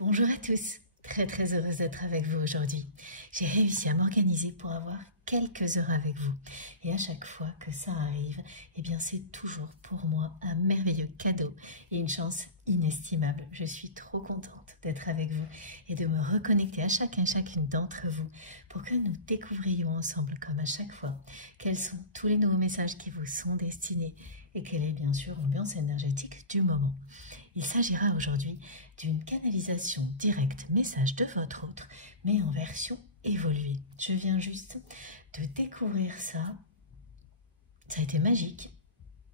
Bonjour à tous, très heureuse d'être avec vous aujourd'hui. J'ai réussi à m'organiser pour avoir quelques heures avec vous. Et à chaque fois que ça arrive, eh bien c'est toujours pour moi un merveilleux cadeau et une chance inestimable. Je suis trop contente d'être avec vous et de me reconnecter à chacune d'entre vous pour que nous découvrions ensemble, comme à chaque fois, quels sont tous les nouveaux messages qui vous sont destinés et quelle est bien sûr l'ambiance énergétique du moment. Il s'agira aujourd'hui d'une canalisation directe message de votre autre, mais en version évoluée. Je viens juste de découvrir ça. Ça a été magique.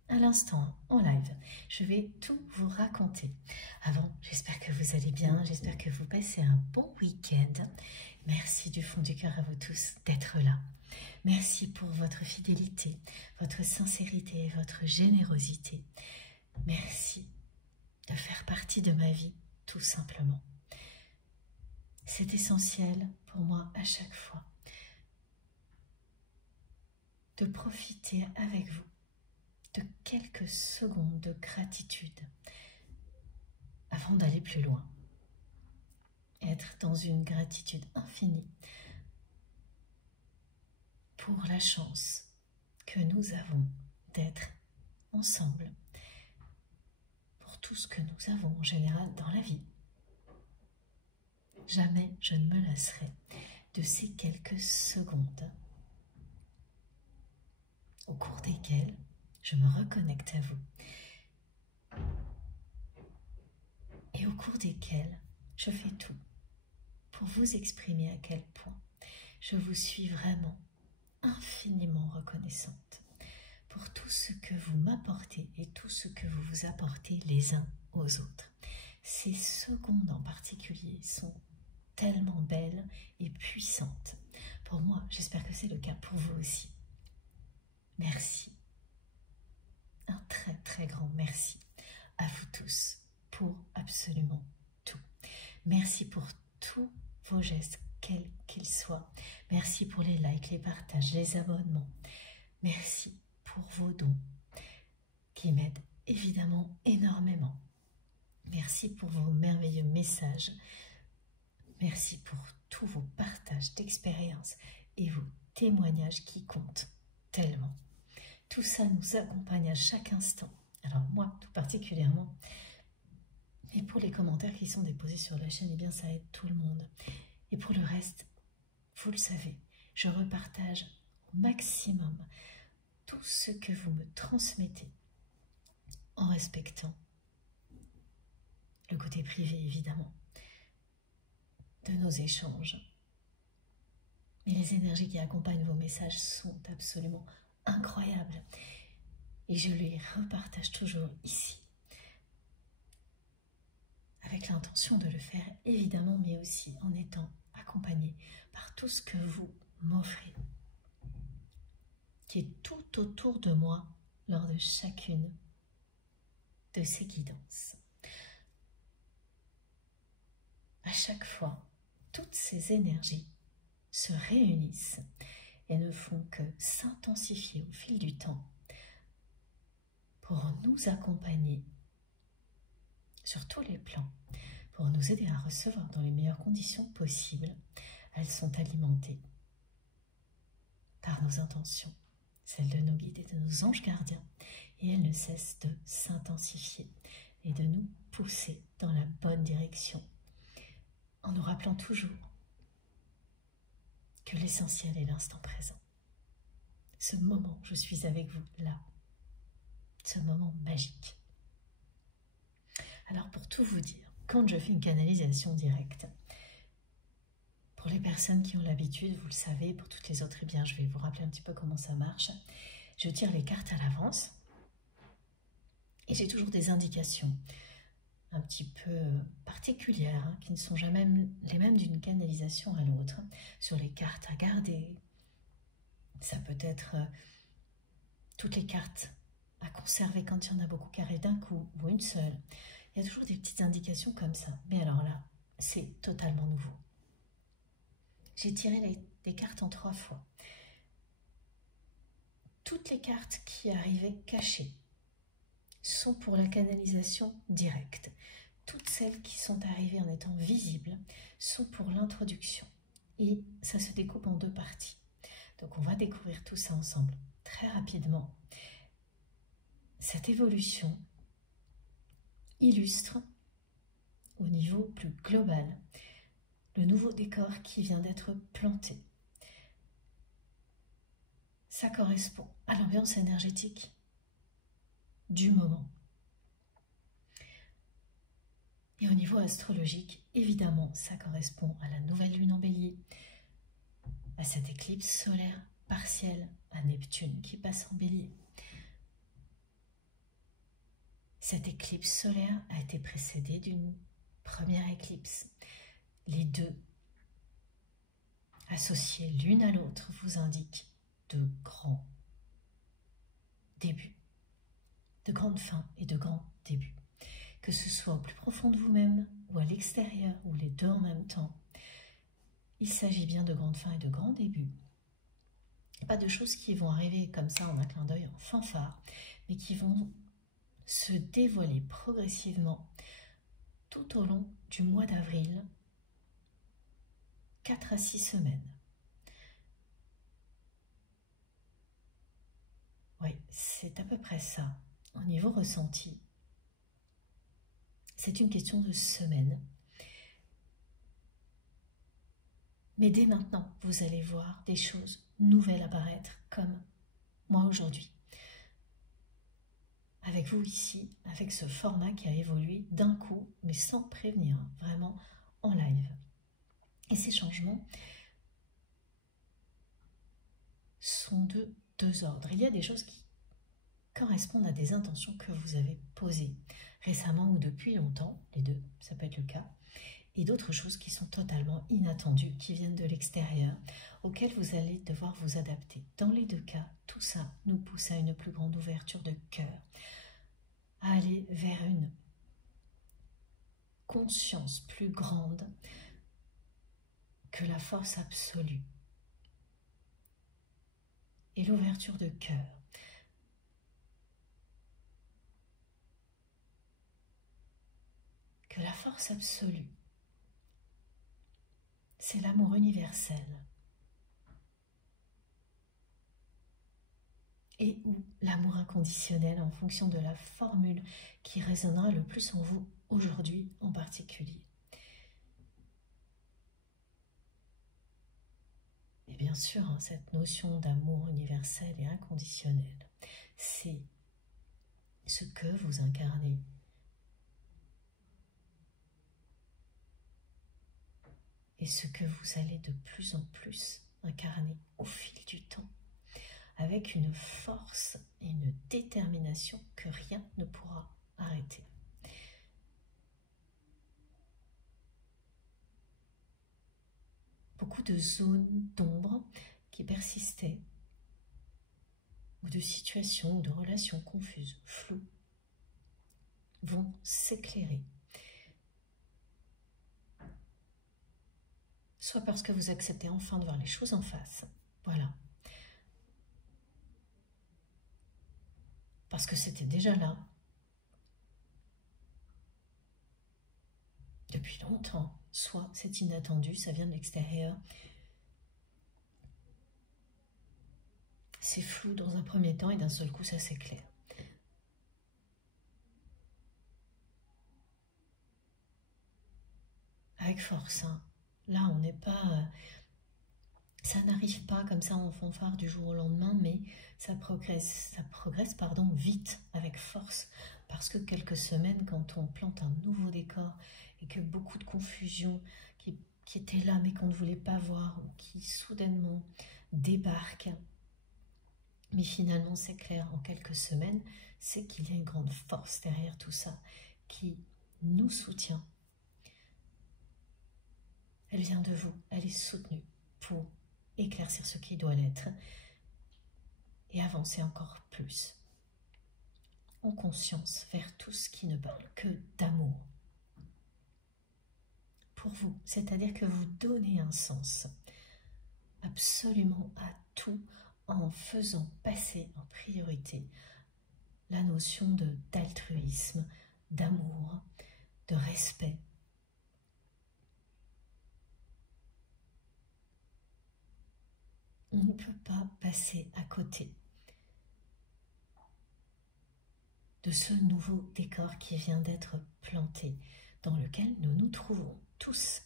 À l'instant, en live, je vais tout vous raconter. Avant, j'espère que vous allez bien, j'espère que vous passez un bon week-end. Merci du fond du cœur à vous tous d'être là. Merci pour votre fidélité, votre sincérité et votre générosité. Merci de faire partie de ma vie, tout simplement. C'est essentiel pour moi à chaque fois de profiter avec vous de quelques secondes de gratitude avant d'aller plus loin. Être dans une gratitude infinie pour la chance que nous avons d'être ensemble, pour tout ce que nous avons en général dans la vie. Jamais je ne me lasserai de ces quelques secondes au cours desquelles je me reconnecte à vous et au cours desquelles je fais tout pour vous exprimer à quel point je vous suis vraiment infiniment reconnaissante pour tout ce que vous m'apportez et tout ce que vous vous apportez les uns aux autres. Ces secondes en particulier sont tellement belles et puissantes. Pour moi, j'espère que c'est le cas pour vous aussi. Merci. Un très grand merci à vous tous pour absolument tout. Merci pour tous vos gestes, quels qu'ils soient. Merci pour les likes, les partages, les abonnements. Merci pour vos dons qui m'aident évidemment énormément. Merci pour vos merveilleux messages. Merci pour tous vos partages d'expériences et vos témoignages qui comptent tellement. Tout ça nous accompagne à chaque instant. Alors moi, tout particulièrement. Et pour les commentaires qui sont déposés sur la chaîne, eh bien ça aide tout le monde. Et pour le reste, vous le savez, je repartage au maximum tout ce que vous me transmettez en respectant le côté privé, évidemment, de nos échanges. Mais les énergies qui accompagnent vos messages sont absolument incroyables. Et je les repartage toujours ici, avec l'intention de le faire évidemment, mais aussi en étant accompagné par tout ce que vous m'offrez, qui est tout autour de moi lors de chacune de ces guidances. À chaque fois, toutes ces énergies se réunissent et ne font que s'intensifier au fil du temps pour nous accompagner sur tous les plans, pour nous aider à recevoir dans les meilleures conditions possibles. Elles sont alimentées par nos intentions, celles de nos guides et de nos anges gardiens, et elles ne cessent de s'intensifier et de nous pousser dans la bonne direction, en nous rappelant toujours que l'essentiel est l'instant présent. Ce moment où je suis avec vous, là, ce moment magique. Alors pour tout vous dire, quand je fais une canalisation directe, pour les personnes qui ont l'habitude, vous le savez, pour toutes les autres, eh bien, je vais vous rappeler un petit peu comment ça marche. Je tire les cartes à l'avance et j'ai toujours des indications un petit peu particulières, qui ne sont jamais les mêmes d'une canalisation à l'autre, sur les cartes à garder. Ça peut être toutes les cartes à conserver quand il y en a beaucoup carrées d'un coup, ou une seule. Il y a toujours des petites indications comme ça. Mais alors là, c'est totalement nouveau. J'ai tiré les cartes en 3 fois. Toutes les cartes qui arrivaient cachées sont pour la canalisation directe. toutes celles qui sont arrivées en étant visibles sont pour l'introduction. Et ça se découpe en 2 parties. Donc on va découvrir tout ça ensemble très rapidement. Cette évolution illustre au niveau plus global le nouveau décor qui vient d'être planté. Ça correspond à l'ambiance énergétique du moment. Et au niveau astrologique, évidemment, ça correspond à la nouvelle lune en bélier, à cette éclipse solaire partielle, à Neptune qui passe en bélier. Cette éclipse solaire a été précédée d'une première éclipse. Les deux, associées l'une à l'autre, vous indiquent de grands débuts, de grandes fins et de grands débuts. Que ce soit au plus profond de vous-même ou à l'extérieur ou les deux en même temps, il s'agit bien de grandes fins et de grands débuts. Pas de choses qui vont arriver comme ça en un clin d'œil, en fanfare, mais qui vont se dévoiler progressivement tout au long du mois d'avril, 4 à 6 semaines. Oui, c'est à peu près ça. Au niveau ressenti, c'est une question de semaines. Mais dès maintenant, vous allez voir des choses nouvelles apparaître, comme moi aujourd'hui. Avec vous ici, avec ce format qui a évolué d'un coup, mais sans prévenir, vraiment en live. Et ces changements sont de 2 ordres. Il y a des choses qui correspondent à des intentions que vous avez posées récemment ou depuis longtemps, les deux, ça peut être le cas, et d'autres choses qui sont totalement inattendues, qui viennent de l'extérieur, auxquelles vous allez devoir vous adapter. Dans les 2 cas, tout ça nous pousse à une plus grande ouverture de cœur, à aller vers une conscience plus grande que la force absolue et l'ouverture de cœur. Que la force absolue, c'est l'amour universel. Et ou l'amour inconditionnel en fonction de la formule qui résonnera le plus en vous aujourd'hui en particulier. Et bien sûr, cette notion d'amour universel et inconditionnel, c'est ce que vous incarnez. Et ce que vous allez de plus en plus incarner au fil du temps, avec une force et une détermination que rien ne pourra arrêter. Beaucoup de zones d'ombre qui persistaient, ou de situations ou de relations confuses, floues, vont s'éclairer. Soit parce que vous acceptez enfin de voir les choses en face, voilà. Parce que c'était déjà là, depuis longtemps, soit c'est inattendu, ça vient de l'extérieur. C'est flou dans un premier temps et d'un seul coup ça s'éclaire. Avec force, hein. Là on n'est pas... ça n'arrive pas comme ça en fanfare du jour au lendemain, mais ça progresse vite, avec force, parce que quelques semaines, quand on plante un nouveau décor et que beaucoup de confusion qui étaient là mais qu'on ne voulait pas voir, ou qui soudainement débarquent, mais finalement s'éclairent en quelques semaines, c'est qu'il y a une grande force derrière tout ça qui nous soutient. Elle vient de vous, elle est soutenue pour éclaircir ce qui doit l'être et avancer encore plus en conscience vers tout ce qui ne parle que d'amour pour vous, c'est-à-dire que vous donnez un sens absolument à tout en faisant passer en priorité la notion d'altruisme, d'amour, de respect. On ne peut pas passer à côté de ce nouveau décor qui vient d'être planté, dans lequel nous nous trouvons tous.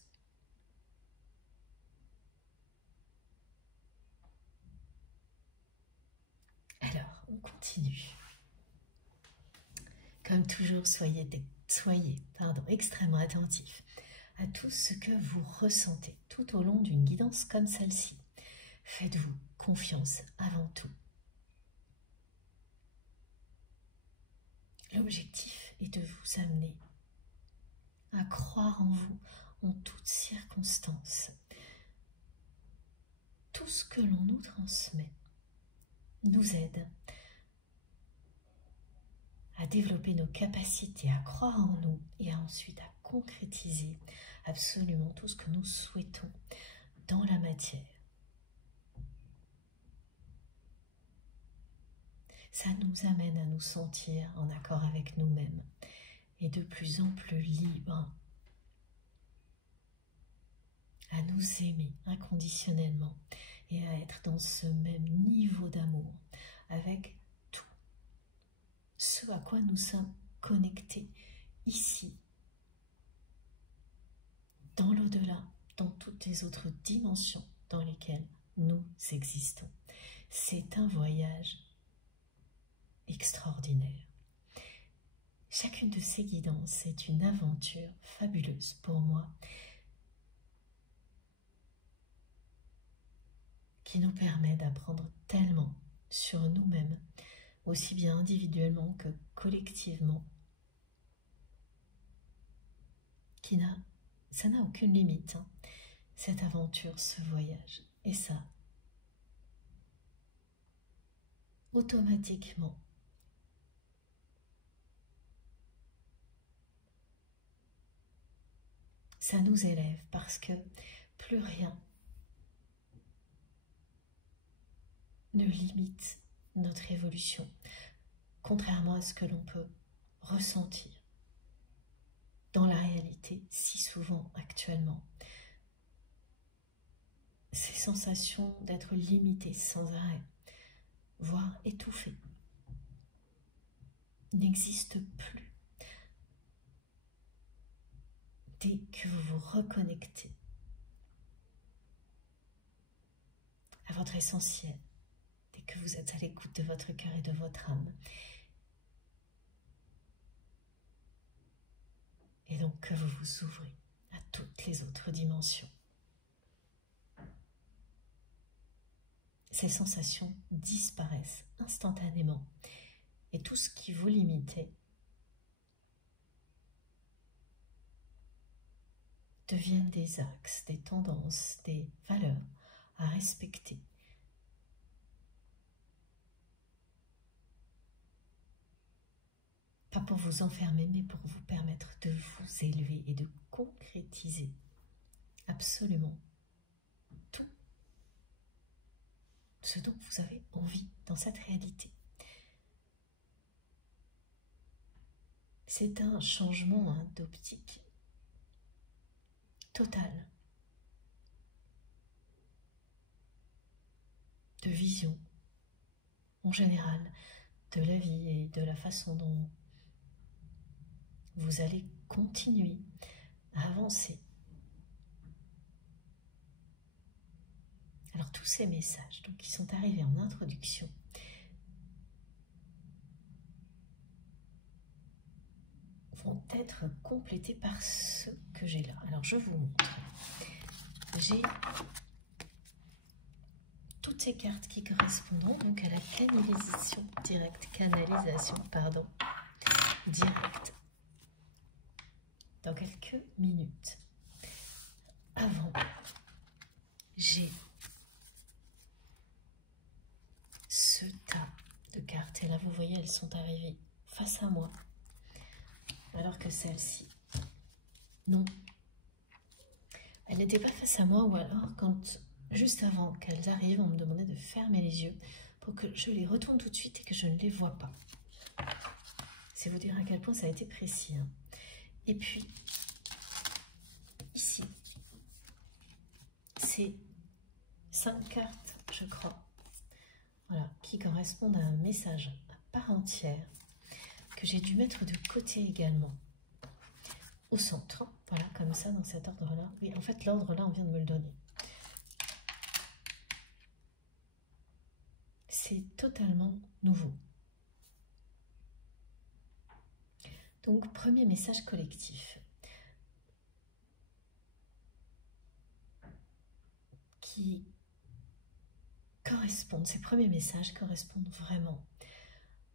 Alors, on continue. Comme toujours, soyez extrêmement attentifs à tout ce que vous ressentez tout au long d'une guidance comme celle-ci. Faites-vous confiance avant tout. L'objectif est de vous amener à croire en vous en toutes circonstances. Tout ce que l'on nous transmet nous aide à développer nos capacités, à croire en nous et ensuite à concrétiser absolument tout ce que nous souhaitons dans la matière. Ça nous amène à nous sentir en accord avec nous-mêmes et de plus en plus libres, à nous aimer inconditionnellement et à être dans ce même niveau d'amour avec tout ce à quoi nous sommes connectés ici, dans l'au-delà, dans toutes les autres dimensions dans lesquelles nous existons. C'est un voyage extraordinaire. Chacune de ces guidances est une aventure fabuleuse pour moi qui nous permet d'apprendre tellement sur nous-mêmes, aussi bien individuellement que collectivement, ça n'a aucune limite, hein, cette aventure, ce voyage. Et ça, automatiquement, ça nous élève parce que plus rien ne limite notre évolution, contrairement à ce que l'on peut ressentir dans la réalité si souvent actuellement. Ces sensations d'être limité sans arrêt, voire étouffé, n'existent plus dès que vous vous reconnectez à votre essentiel, dès que vous êtes à l'écoute de votre cœur et de votre âme. Et donc que vous vous ouvrez à toutes les autres dimensions. Ces sensations disparaissent instantanément et tout ce qui vous limitait deviennent des axes, des tendances, des valeurs à respecter. Pas pour vous enfermer, mais pour vous permettre de vous élever et de concrétiser absolument tout ce dont vous avez envie dans cette réalité. C'est un changement d'optique total, de vision en général de la vie et de la façon dont vous allez continuer à avancer. Alors tous ces messages donc, qui sont arrivés en introduction vont être complétés par ce que j'ai là. Alors je vous montre. J'ai toutes ces cartes qui correspondent donc à la canalisation directe, directe. Dans quelques minutes. Avant, j'ai ce tas de cartes. Et là, vous voyez, elles sont arrivées face à moi. Alors que celle-ci, non. Elle n'était pas face à moi, ou alors, juste avant qu'elles arrivent, on me demandait de fermer les yeux pour que je les retourne tout de suite et que je ne les vois pas. C'est vous dire à quel point ça a été précis. Hein. Et puis, ici, c'est 5 cartes, je crois, voilà, qui correspondent à un message à part entière que j'ai dû mettre de côté également, au centre, voilà, comme ça, dans cet ordre-là. Oui, en fait, l'ordre-là, on vient de me le donner. C'est totalement nouveau. Donc, premier message collectif qui correspondent, ces premiers messages correspondent vraiment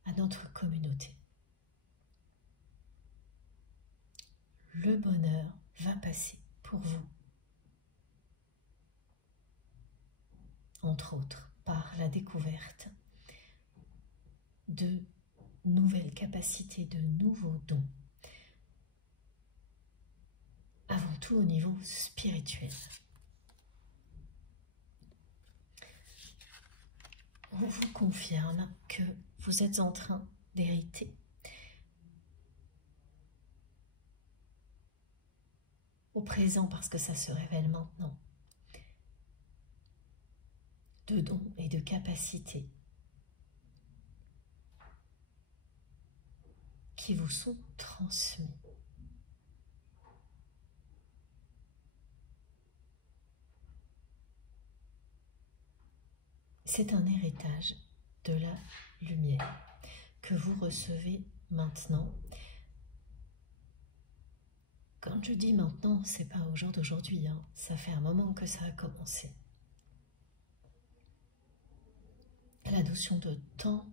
à notre communauté. Le bonheur va passer pour vous, entre autres par la découverte de nouvelles capacités, de nouveaux dons, avant tout au niveau spirituel. On vous confirme que vous êtes en train d'hériter au présent, parce que ça se révèle maintenant, de dons et de capacités qui vous sont transmis. C'est un héritage de la lumière que vous recevez maintenant. Quand je dis maintenant, c'est pas au jour d'aujourd'hui, hein. Ça fait un moment que ça a commencé. La notion de temps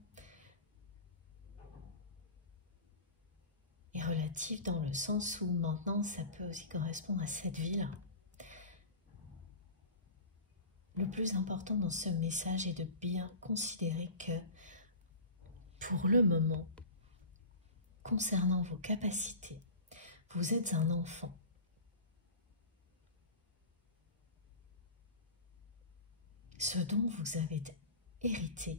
est relative dans le sens où maintenant ça peut aussi correspondre à cette vie-là. Le plus important dans ce message est de bien considérer que, pour le moment, concernant vos capacités, vous êtes un enfant. Ce dont vous avez hérité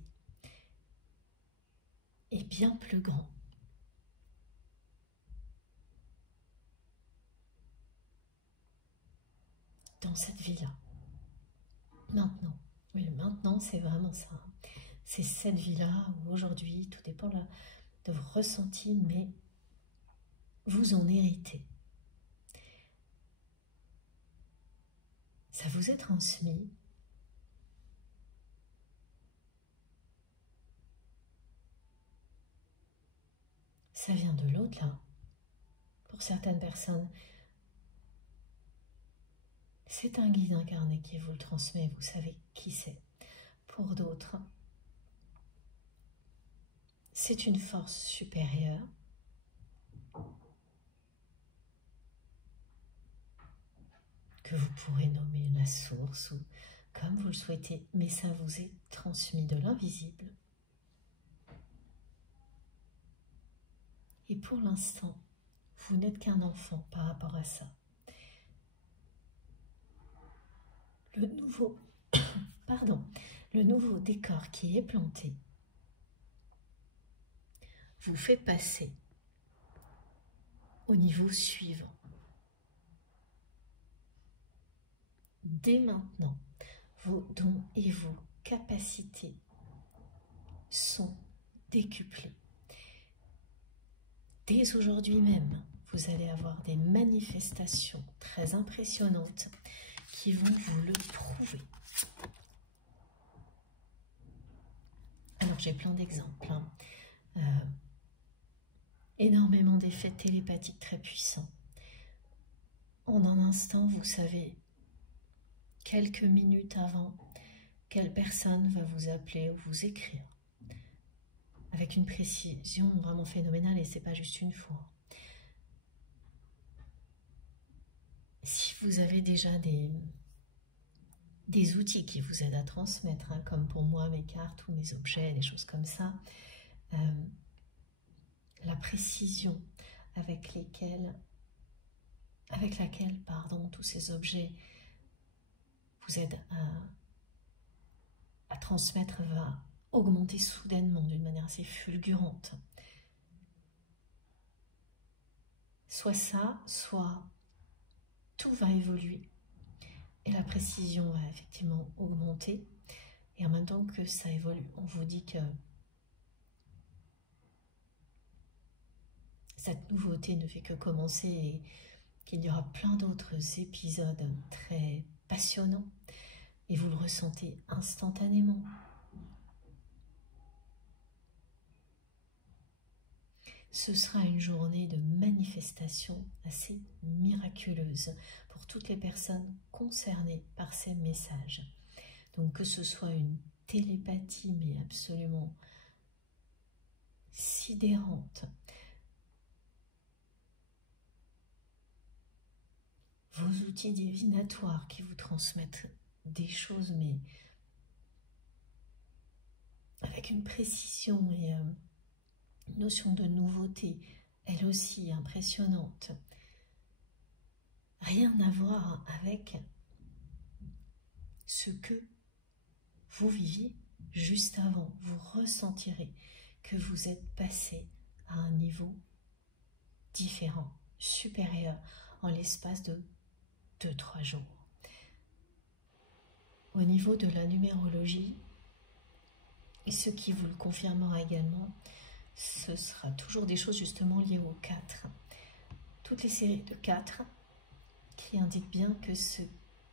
est bien plus grand. Dans cette vie-là. Maintenant. Oui, maintenant, c'est vraiment ça. C'est cette vie-là, ou aujourd'hui, tout dépend de vos ressentis, mais vous en héritez. Ça vous est transmis. Ça vient de l'au-delà. Pour certaines personnes, c'est un guide incarné qui vous le transmet, vous savez qui c'est. Pour d'autres, c'est une force supérieure que vous pourrez nommer la source ou comme vous le souhaitez, mais ça vous est transmis de l'invisible. Et pour l'instant, vous n'êtes qu'un enfant par rapport à ça. Le nouveau, le nouveau décor qui est planté vous fait passer au niveau suivant. Dès maintenant, vos dons et vos capacités sont décuplés. Dès aujourd'hui même, vous allez avoir des manifestations très impressionnantes qui vont vous le prouver. Alors j'ai plein d'exemples. Énormément d'effets télépathiques très puissants. En un instant, vous savez, quelques minutes avant, quelle personne va vous appeler ou vous écrire. Avec une précision vraiment phénoménale, et c'est pas juste une fois. Si vous avez déjà des outils qui vous aident à transmettre, hein, comme pour moi mes cartes ou mes objets, des choses comme ça, la précision avec laquelle tous ces objets vous aident à transmettre va augmenter soudainement d'une manière assez fulgurante. soit ça, soit tout va évoluer et la précision va effectivement augmenter. Et en même temps que ça évolue, on vous dit que cette nouveauté ne fait que commencer et qu'il y aura plein d'autres épisodes très passionnants et vous le ressentez instantanément. Ce sera une journée de manifestation assez miraculeuse pour toutes les personnes concernées par ces messages. Donc que ce soit une télépathie mais absolument sidérante, vos outils divinatoires qui vous transmettent des choses mais avec une précision et une notion de nouveauté, elle aussi impressionnante. Rien à voir avec ce que vous viviez juste avant. Vous ressentirez que vous êtes passé à un niveau différent, supérieur, en l'espace de 2-3 jours. Au niveau de la numérologie, et ce qui vous le confirmera également, ce sera toujours des choses justement liées au 4. Toutes les séries de 4 qui indiquent bien que ce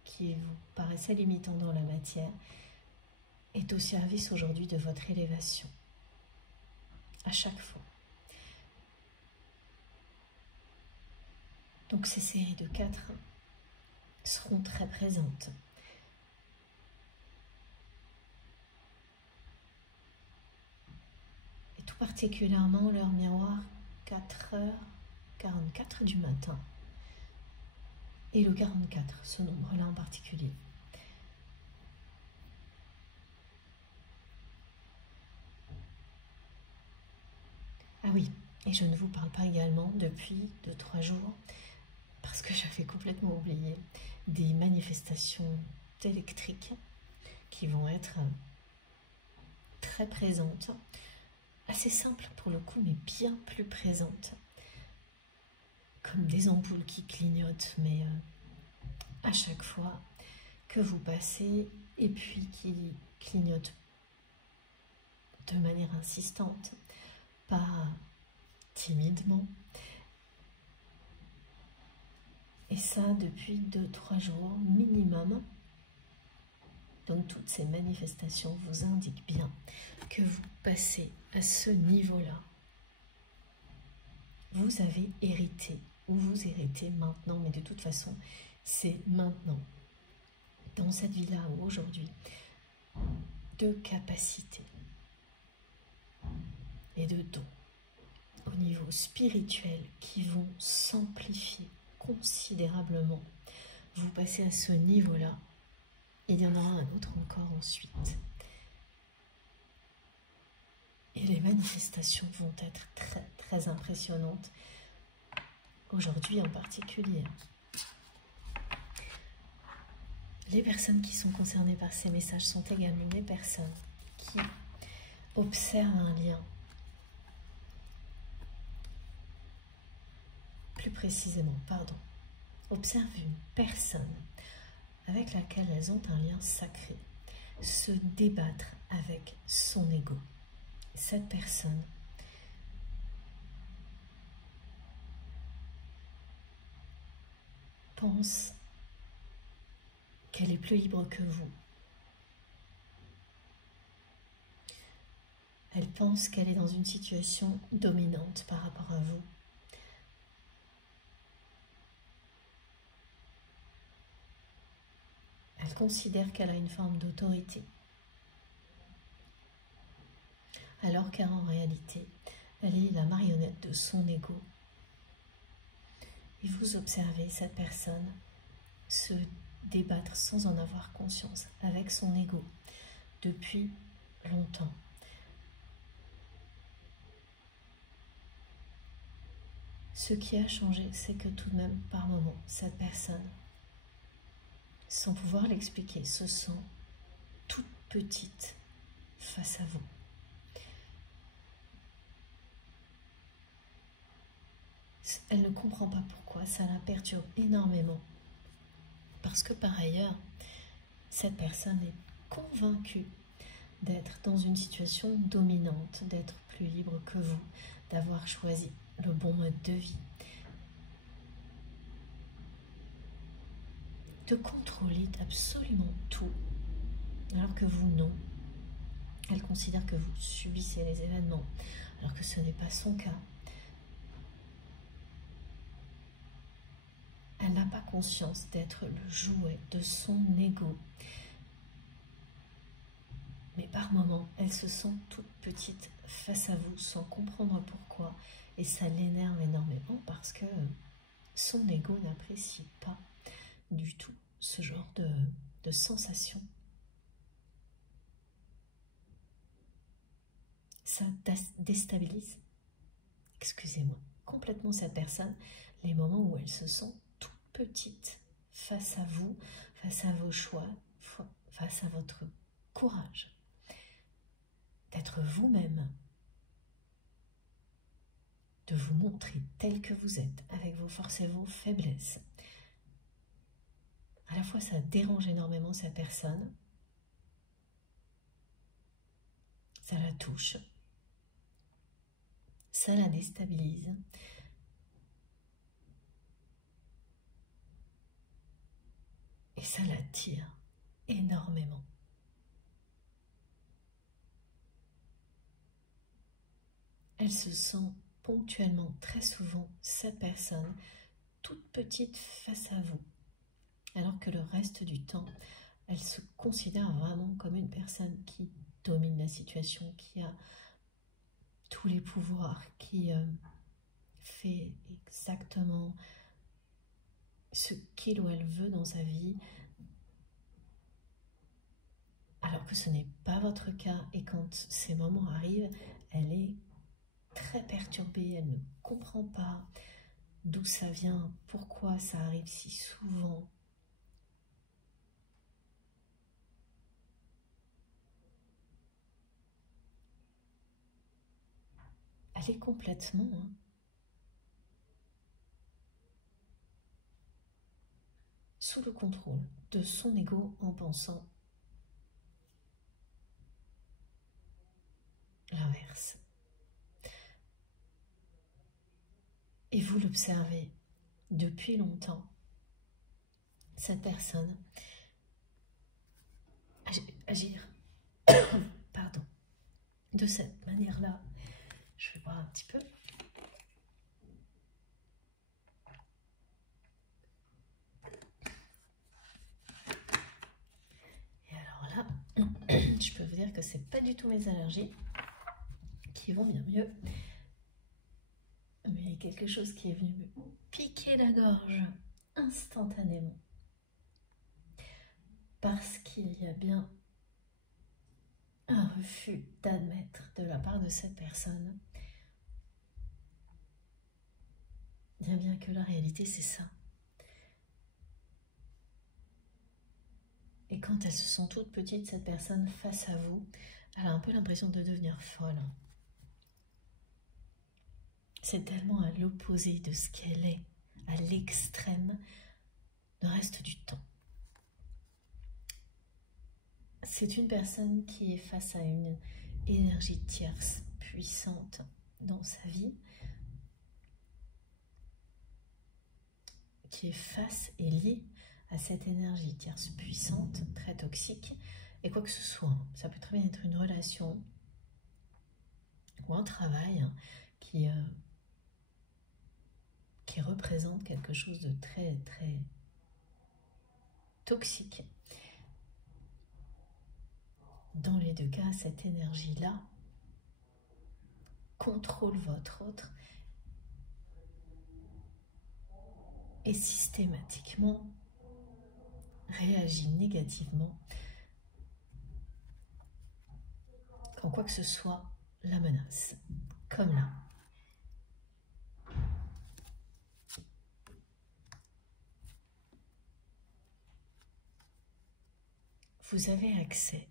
qui vous paraissait limitant dans la matière est au service aujourd'hui de votre élévation. À chaque fois. Donc ces séries de 4 seront très présentes. Et tout particulièrement leur miroir 4h44 du matin. Et le 44, ce nombre-là en particulier. Ah oui, et je ne vous parle pas également depuis 2-3 jours, parce que j'avais complètement oublié, des manifestations électriques qui vont être très présentes, assez simples pour le coup, mais bien plus présentes, comme des ampoules qui clignotent, mais à chaque fois que vous passez, et puis qui clignotent de manière insistante, pas timidement. Et ça depuis 2-3 jours minimum. Donc toutes ces manifestations vous indiquent bien que vous passez à ce niveau-là. Vous avez hérité, ou vous héritez maintenant, mais de toute façon, c'est maintenant, dans cette vie-là ou aujourd'hui, de capacités et de dons au niveau spirituel qui vont s'amplifier considérablement. Vous passez à ce niveau-là, il y en aura un autre encore ensuite. Et les manifestations vont être très très impressionnantes, aujourd'hui en particulier. Les personnes qui sont concernées par ces messages sont également des personnes qui observent un lien. Plus précisément, observent une personne avec laquelle elles ont un lien sacré, se débattre avec son ego. Cette personne pense qu'elle est plus libre que vous. Elle pense qu'elle est dans une situation dominante par rapport à vous. Elle considère qu'elle a une forme d'autorité, alors qu'en réalité, elle est la marionnette de son ego. Et vous observez cette personne se débattre sans en avoir conscience avec son ego depuis longtemps. Ce qui a changé, c'est que tout de même, par moment, cette personne, sans pouvoir l'expliquer, se sent toute petite face à vous. Elle ne comprend pas pourquoi, ça la perturbe énormément. Parce que par ailleurs, cette personne est convaincue d'être dans une situation dominante, d'être plus libre que vous, d'avoir choisi le bon mode de vie, de contrôler absolument tout, alors que vous, non. Elle considère que vous subissez les événements, alors que ce n'est pas son cas. Elle n'a pas conscience d'être le jouet de son ego. Mais par moments, elle se sent toute petite face à vous sans comprendre pourquoi. Et ça l'énerve énormément parce que son ego n'apprécie pas du tout ce genre de sensation. Ça déstabilise, excusez-moi, complètement cette personne, les moments où elle se sent toute petite face à vous, face à vos choix, face à votre courage, d'être vous-même, de vous montrer tel que vous êtes, avec vos forces et vos faiblesses. À la fois, ça dérange énormément cette personne, ça la touche, ça la déstabilise. Et ça l'attire énormément. Elle se sent ponctuellement, très souvent, cette personne, toute petite face à vous. Alors que le reste du temps, elle se considère vraiment comme une personne qui domine la situation, qui a tous les pouvoirs, qui fait exactement ce qu'il ou elle veut dans sa vie, alors que ce n'est pas votre cas. Et quand ces moments arrivent, elle est très perturbée, elle ne comprend pas d'où ça vient, pourquoi ça arrive si souvent. Elle est complètement sous le contrôle de son ego en pensant l'inverse. Et vous l'observez depuis longtemps, cette personne agir pardon, de cette manière-là. Je vais boire un petit peu. Et alors là, je peux vous dire que c'est pas du tout mes allergies qui vont bien mieux, mais quelque chose qui est venu me piquer la gorge instantanément. Parce qu'il y a bien un refus d'admettre de la part de cette personne, bien que la réalité c'est ça. Et quand elle se sent toute petite, cette personne face à vous, elle a un peu l'impression de devenir folle. C'est tellement à l'opposé de ce qu'elle est, à l'extrême, le reste du temps. C'est une personne qui est face à une énergie tierce puissante dans sa vie, qui est face et liée à cette énergie tierce puissante, très toxique, et quoi que ce soit. Ça peut très bien être une relation ou un travail qui représente quelque chose de très, très toxique. Dans les deux cas, cette énergie-là contrôle votre autre et systématiquement réagit négativement quand quoi que ce soit la menace, comme là. Vous avez accès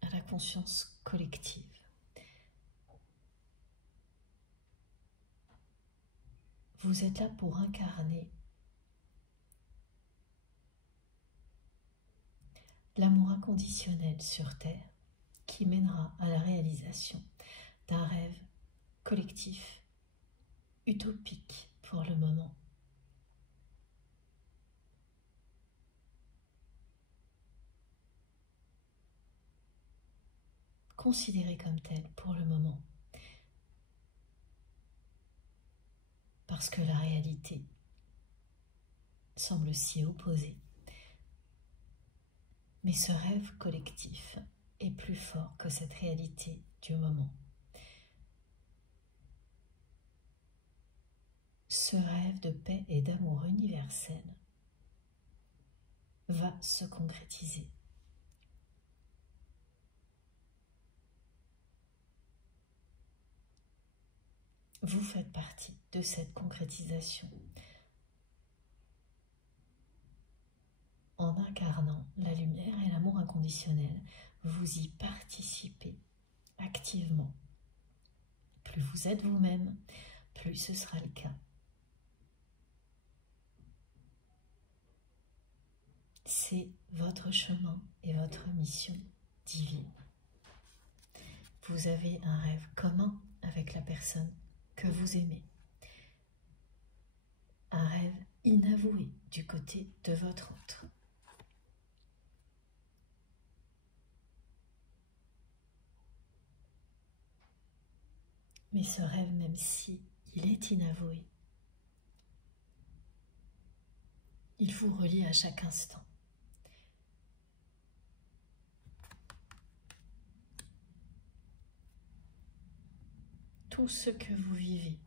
à la conscience collective. Vous êtes là pour incarner l'amour inconditionnel sur Terre qui mènera à la réalisation d'un rêve collectif, utopique pour le moment. Considéré comme tel pour le moment. Parce que la réalité semble s'y opposer. Mais ce rêve collectif est plus fort que cette réalité du moment. Ce rêve de paix et d'amour universel va se concrétiser. Vous faites partie de cette concrétisation en incarnant la lumière et l'amour inconditionnel. Vous y participez activement. Plus vous êtes vous-même, plus ce sera le cas. C'est votre chemin et votre mission divine. Vous avez un rêve commun avec la personne que vous aimez. Un rêve inavoué du côté de votre autre. Mais ce rêve, même si il est inavoué, il vous relie à chaque instant. Tout ce que vous vivez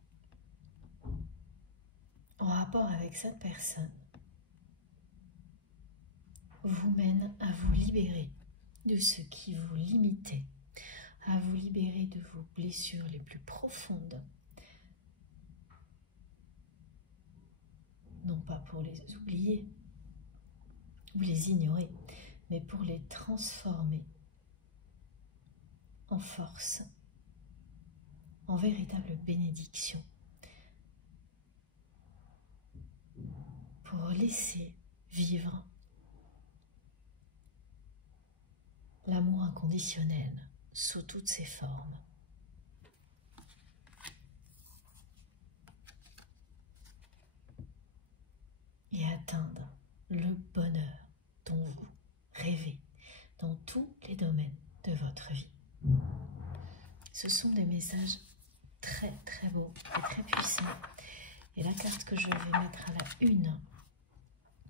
en rapport avec cette personne vous mène à vous libérer de ce qui vous limitait, à vous libérer de vos blessures les plus profondes, non pas pour les oublier ou les ignorer, mais pour les transformer en force, en véritable bénédiction, pour laisser vivre l'amour inconditionnel sous toutes ses formes. Et atteindre le bonheur dont vous rêvez dans tous les domaines de votre vie. Ce sont des messages très très beaux et très puissants. Et la carte que je vais mettre à la une,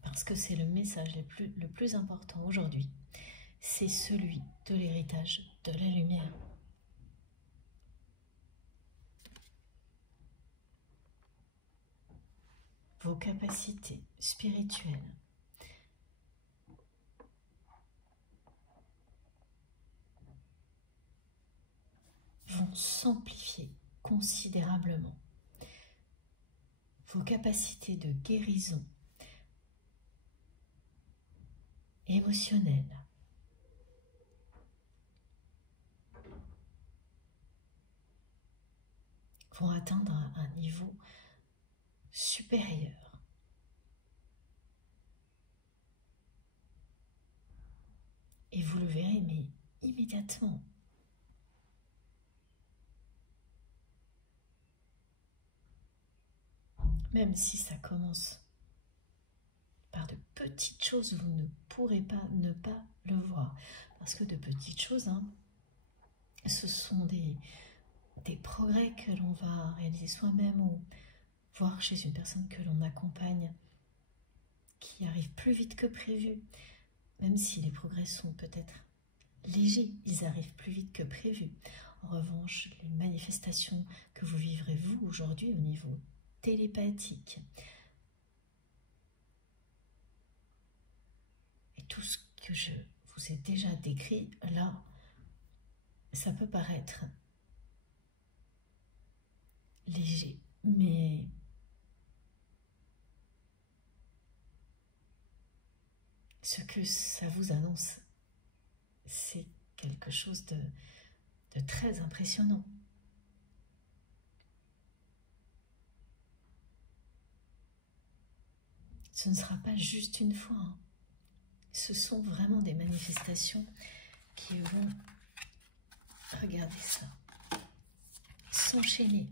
parce que c'est le message le plus important aujourd'hui, c'est celui de l'héritage de la lumière. Vos capacités spirituelles vont s'amplifier considérablement. Vos capacités de guérison émotionnelle vont atteindre un niveau supérieur. Et vous le verrez, mais immédiatement. Même si ça commence par de petites choses, vous ne pourrez pas ne pas le voir. Parce que de petites choses, ce sont des progrès que l'on va réaliser soi-même ou voir chez une personne que l'on accompagne qui arrive plus vite que prévu. Même si les progrès sont peut-être légers, ils arrivent plus vite que prévu. En revanche, les manifestations que vous vivrez vous aujourd'hui au niveau télépathique et tout ce que je vous ai déjà décrit là, ça peut paraître léger, mais ce que ça vous annonce, c'est quelque chose de très impressionnant. Ce ne sera pas juste une fois, hein. Ce sont vraiment des manifestations qui vont, regardez ça, s'enchaîner.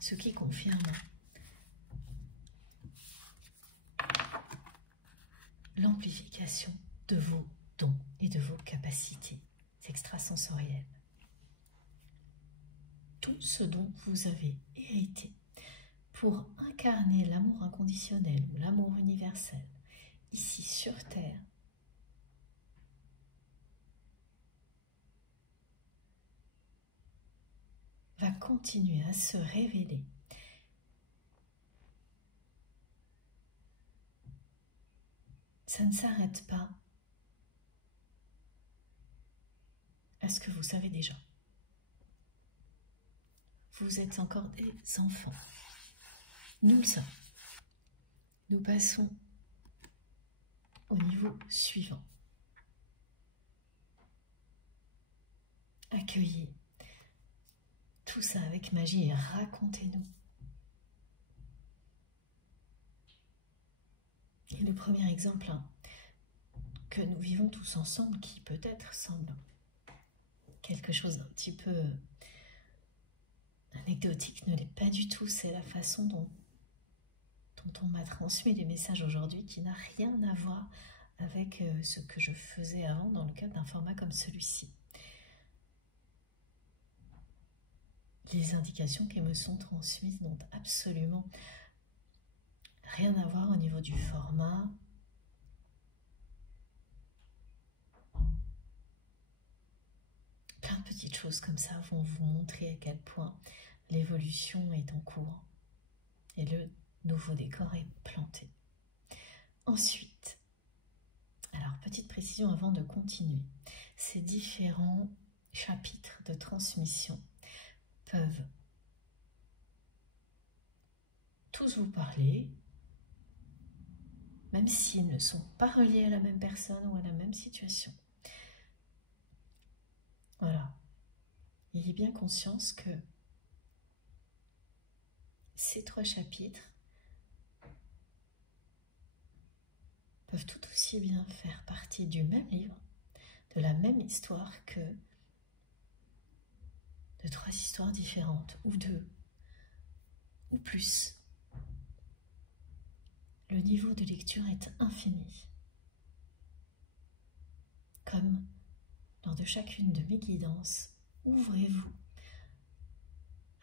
Ce qui confirme l'amplification de vos dons et de vos capacités extrasensorielles. Tout ce dont vous avez hérité pour incarner l'amour inconditionnel ou l'amour universel ici sur Terre va continuer à se révéler ça ne s'arrête pas à ce que vous savez déjà. Vous êtes encore des enfants. Nous le sommes. Nous passons au niveau suivant. Accueillez tout ça avec magie et racontez-nous. Et le premier exemple que nous vivons tous ensemble, qui peut-être semble quelque chose d'un petit peu anecdotique, ne l'est pas du tout. C'est la façon dont on m'a transmis des messages aujourd'hui qui n'a rien à voir avec ce que je faisais avant dans le cadre d'un format comme celui-ci. Les indications qui me sont transmises n'ont absolument rien à voir au niveau du format. Plein de petites choses comme ça vont vous montrer à quel point l'évolution est en cours et le nouveau décor est planté. Ensuite, alors petite précision avant de continuer, ces différents chapitres de transmission peuvent tous vous parler, même s'ils ne sont pas reliés à la même personne ou à la même situation. Voilà. Ayez bien conscience que ces 3 chapitres peuvent tout aussi bien faire partie du même livre, de la même histoire que de 3 histoires différentes, ou 2, ou plus. Le niveau de lecture est infini. Comme lors de chacune de mes guidances, ouvrez-vous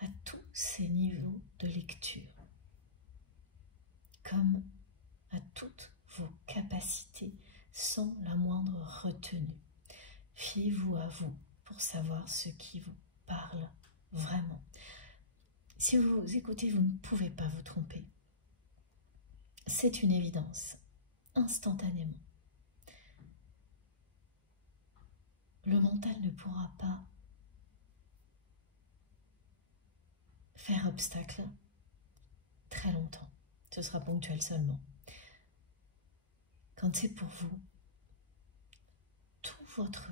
à tous ces niveaux de lecture, comme à toutes vos capacités sans la moindre retenue. Fiez-vous à vous pour savoir ce qui vous parle vraiment. Si vous écoutez, vous ne pouvez pas vous tromper. C'est une évidence, instantanément. Le mental ne pourra pas faire obstacle très longtemps. Ce sera ponctuel seulement. Quand c'est pour vous, tout votre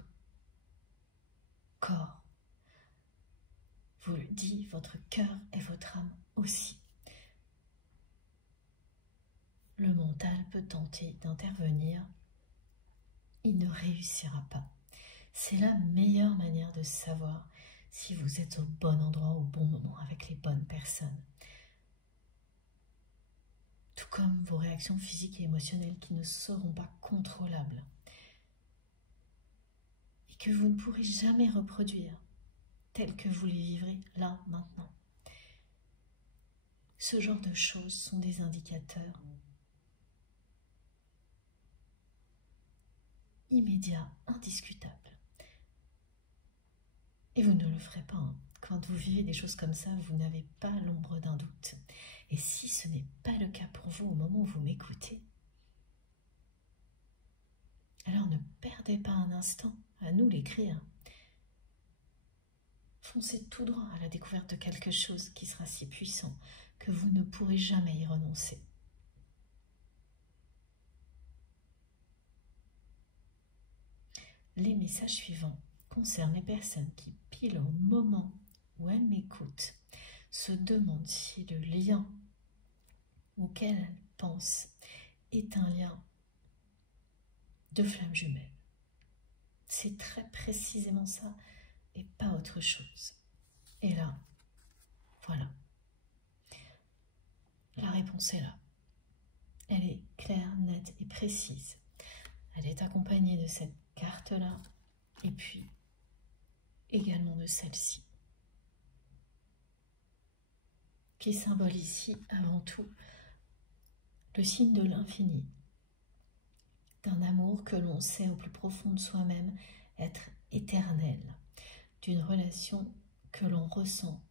corps vous le dit, votre cœur et votre âme aussi. Le mental peut tenter d'intervenir, il ne réussira pas. C'est la meilleure manière de savoir si vous êtes au bon endroit, au bon moment, avec les bonnes personnes. Tout comme vos réactions physiques et émotionnelles qui ne seront pas contrôlables et que vous ne pourrez jamais reproduire telles que vous les vivrez là, maintenant. Ce genre de choses sont des indicateurs immédiats, indiscutables. Et vous ne le ferez pas, hein. Quand vous vivez des choses comme ça, vous n'avez pas l'ombre d'un doute. Et si ce n'est pas le cas pour vous au moment où vous m'écoutez, alors ne perdez pas un instant à nous l'écrire. Foncez tout droit à la découverte de quelque chose qui sera si puissant que vous ne pourrez jamais y renoncer. Les messages suivants concernent les personnes qui, pile au moment où elle m'écoute se demande si le lien auquel elle pense est un lien de flamme jumelle. C'est très précisément ça et pas autre chose. Et là, voilà. La réponse est là. Elle est claire, nette et précise. Elle est accompagnée de cette carte-là et puis également de celle-ci, qui symbolise ici avant tout le signe de l'infini, d'un amour que l'on sait au plus profond de soi-même être éternel, d'une relation que l'on ressent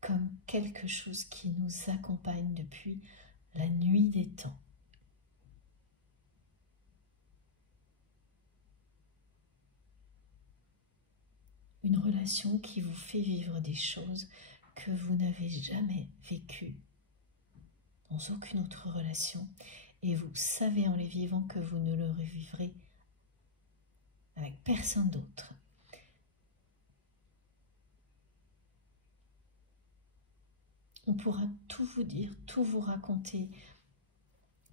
comme quelque chose qui nous accompagne depuis la nuit des temps. Une relation qui vous fait vivre des choses que vous n'avez jamais vécues dans aucune autre relation, et vous savez en les vivant que vous ne le revivrez avec personne d'autre. On pourra tout vous dire, tout vous raconter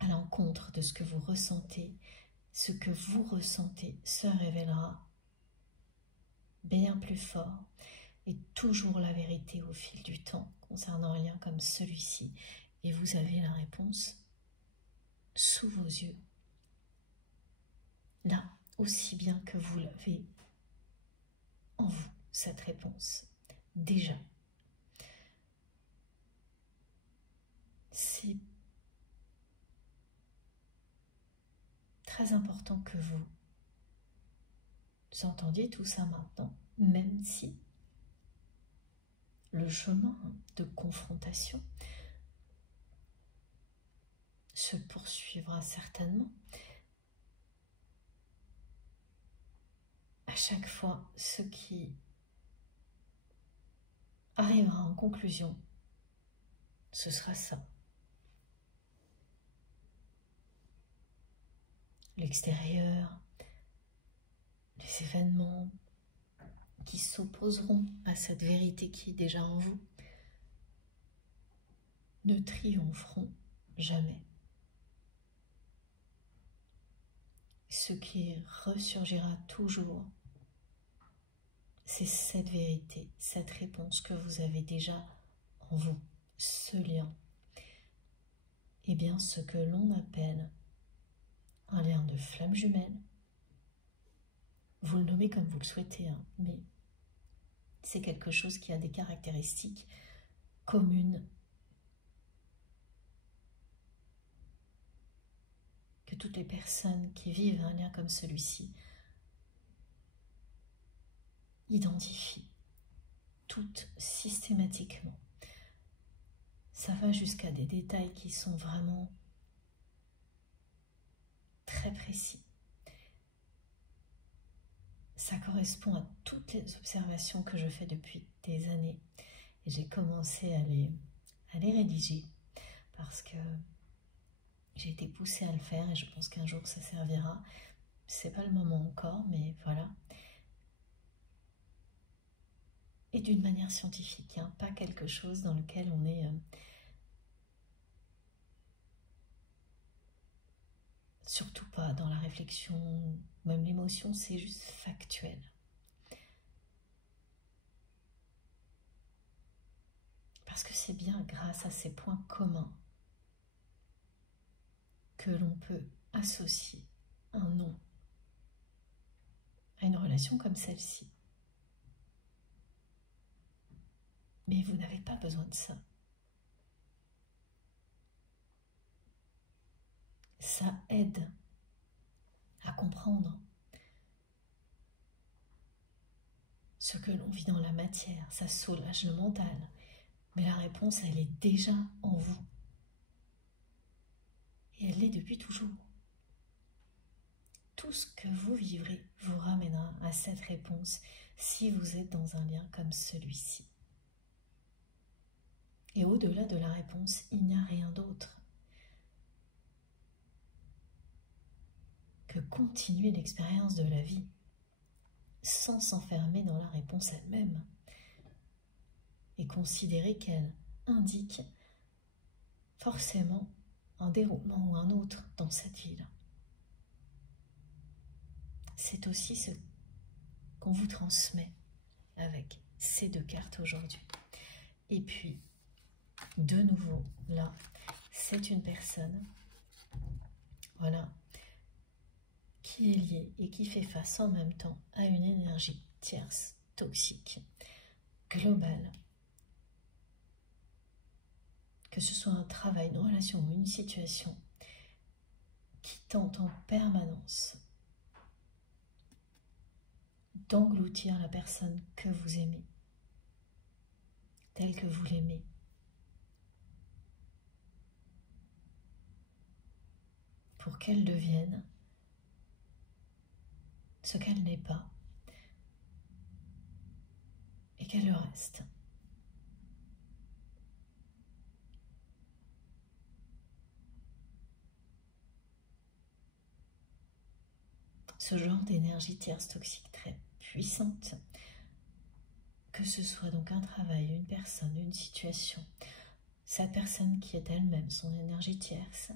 à l'encontre de ce que vous ressentez. Ce que vous ressentez se révélera bien plus fort et toujours la vérité au fil du temps concernant un lien comme celui-ci. Et vous avez la réponse sous vos yeux, là aussi bien que vous l'avez en vous, cette réponse. Déjà, c'est très important que vous entendiez tout ça maintenant, même si le chemin de confrontation se poursuivra certainement. À chaque fois, ce qui arrivera en conclusion, ce sera ça. L'extérieur, les événements qui s'opposeront à cette vérité qui est déjà en vous ne triompheront jamais. Ce qui ressurgira toujours, c'est cette vérité, cette réponse que vous avez déjà en vous, ce lien. Eh bien, ce que l'on appelle un lien de flamme jumelle, vous le nommez comme vous le souhaitez, hein, mais c'est quelque chose qui a des caractéristiques communes que toutes les personnes qui vivent un lien comme celui-ci identifient, toutes systématiquement. Ça va jusqu'à des détails qui sont vraiment très précis. Ça correspond à toutes les observations que je fais depuis des années. Et j'ai commencé à les rédiger parce que j'ai été poussée à le faire et je pense qu'un jour ça servira. C'est pas le moment encore, mais voilà. Et d'une manière scientifique, hein, pas quelque chose dans lequel on est surtout pas dans la réflexion, même l'émotion, c'est juste factuel. Parce que c'est bien grâce à ces points communs que l'on peut associer un nom à une relation comme celle-ci. Mais vous n'avez pas besoin de ça. Ça aide à comprendre ce que l'on vit dans la matière, ça soulage le mental. Mais la réponse, elle est déjà en vous. Et elle l'est depuis toujours. Tout ce que vous vivrez vous ramènera à cette réponse si vous êtes dans un lien comme celui-ci. Et au-delà de la réponse, il n'y a rien d'autre que continuer l'expérience de la vie. sans s'enfermer dans la réponse elle-même et considérer qu'elle indique forcément un déroulement ou un autre dans cette vie-là. C'est aussi ce qu'on vous transmet avec ces 2 cartes aujourd'hui. Et puis, de nouveau, là, c'est une personne, voilà, qui est liée et qui fait face en même temps à une énergie tierce, toxique, globale. Que ce soit un travail, une relation ou une situation qui tente en permanence d'engloutir la personne que vous aimez, telle que vous l'aimez. Pour qu'elle devienne ce qu'elle n'est pas et qu'elle le reste. Ce genre d'énergie tierce toxique très puissante, que ce soit donc un travail, une personne, une situation, cette personne qui est elle-même son énergie tierce,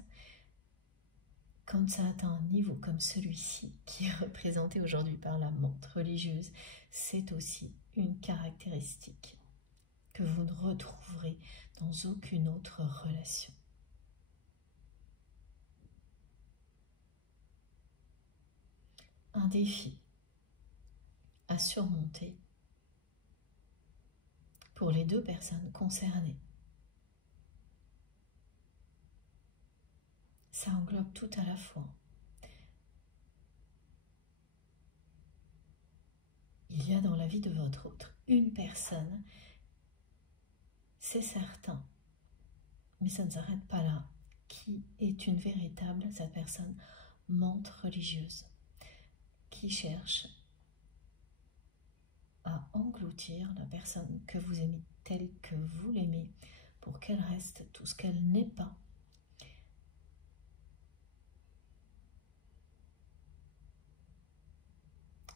quand ça atteint un niveau comme celui-ci, qui est représenté aujourd'hui par la menthe religieuse, c'est aussi une caractéristique que vous ne retrouverez dans aucune autre relation. Un défi à surmonter pour les 2 personnes concernées. Ça englobe tout à la fois. Il y a dans la vie de votre autre une personne, c'est certain, mais ça ne s'arrête pas là, qui est une véritable, cette personne, menthe religieuse, qui cherche à engloutir la personne que vous aimez telle que vous l'aimez, pour qu'elle reste tout ce qu'elle n'est pas.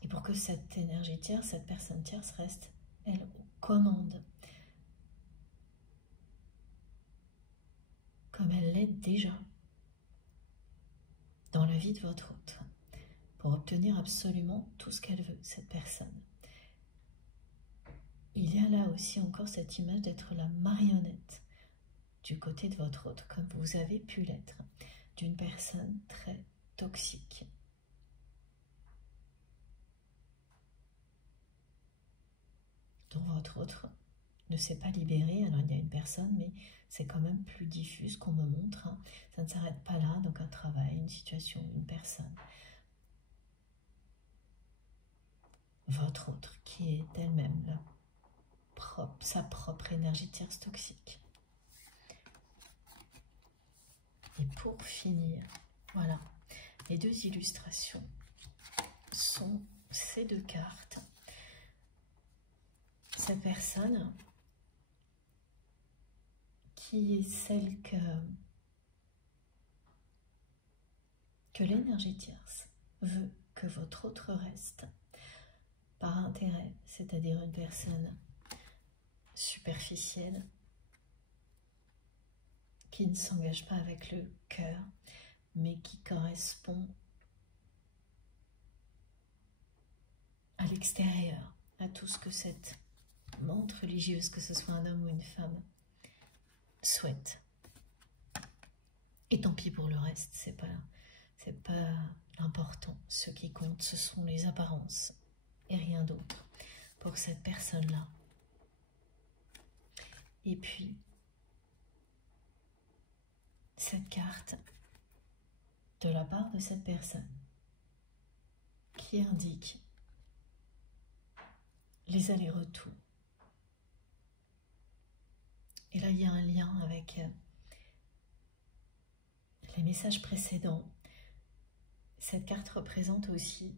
Et pour que cette énergie tierce, cette personne tierce reste, elle, aux commandes. Comme elle l'est déjà dans la vie de votre autre, pour obtenir absolument tout ce qu'elle veut, cette personne. Il y a là aussi encore cette image d'être la marionnette du côté de votre autre, comme vous avez pu l'être, d'une personne très toxique. Dont votre autre ne s'est pas libéré. Alors il y a une personne, mais c'est quand même plus diffus ce qu'on me montre. Ça ne s'arrête pas là, donc un travail, une situation, une personne. Votre autre qui est elle-même sa propre énergie tierce toxique. Et pour finir, voilà, les 2 illustrations sont ces 2 cartes. Cette personne qui est celle que l'énergie tierce veut que votre autre reste par intérêt, c'est-à-dire une personne superficielle qui ne s'engage pas avec le cœur, mais qui correspond à l'extérieur, à tout ce que cette menthe religieuse, que ce soit un homme ou une femme, souhaite. Et tant pis pour le reste, c'est pas l'important. Ce qui compte, ce sont les apparences et rien d'autre pour cette personne-là. Et puis, cette carte de la part de cette personne qui indique les allers-retours. Et là, il y a un lien avec les messages précédents. Cette carte représente aussi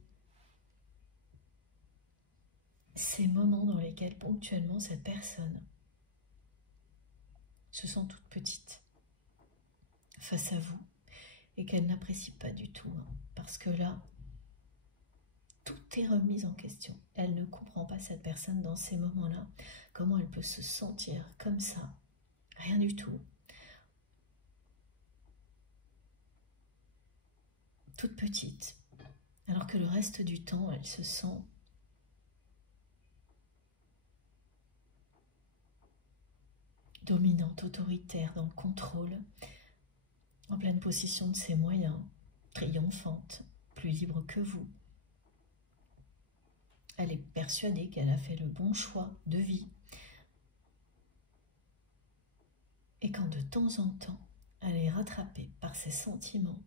ces moments dans lesquels ponctuellement cette personne se sent toute petite face à vous et qu'elle n'apprécie pas du tout. Parce que là, tout est remis en question. Elle ne comprend pas cette personne dans ces moments-là, comment elle peut se sentir comme ça, rien du tout. Toute petite, alors que le reste du temps, elle se sent dominante, autoritaire, dans le contrôle, en pleine possession de ses moyens, triomphante, plus libre que vous. Elle est persuadée qu'elle a fait le bon choix de vie. Et quand de temps en temps, elle est rattrapée par ses sentiments,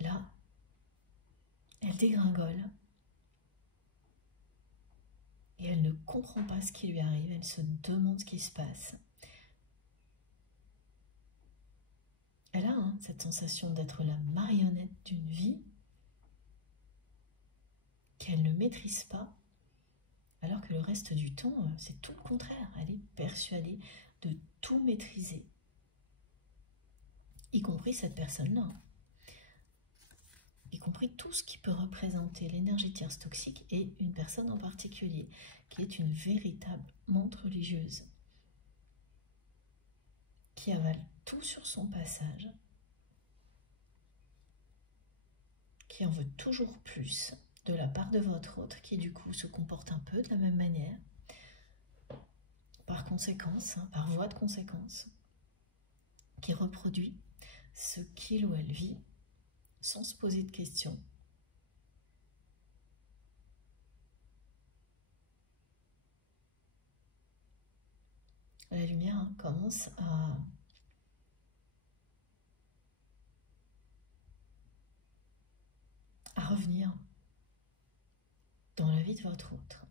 là, elle dégringole et elle ne comprend pas ce qui lui arrive, elle se demande ce qui se passe. Elle a cette sensation d'être la marionnette d'une vie qu'elle ne maîtrise pas, alors que le reste du temps, c'est tout le contraire. Elle est persuadée de tout maîtriser, y compris cette personne-là, y compris tout ce qui peut représenter l'énergie tierce toxique et une personne en particulier, qui est une véritable montre religieuse, qui avale tout sur son passage, qui en veut toujours plus de la part de votre autre, qui du coup se comporte un peu de la même manière, par conséquence, par voie de conséquence, qui reproduit ce qu'il ou elle vit sans se poser de questions. La lumière commence à revenir dans la vie de votre autre.